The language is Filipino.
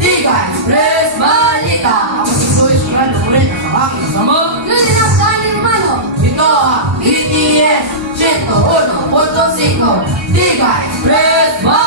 Diga Express Balita. Ako si Luis Fernando Moreno sa aking kasama. Lieutenant Danny Romano. Ito ang BTS 101.5 Diga Express Balita.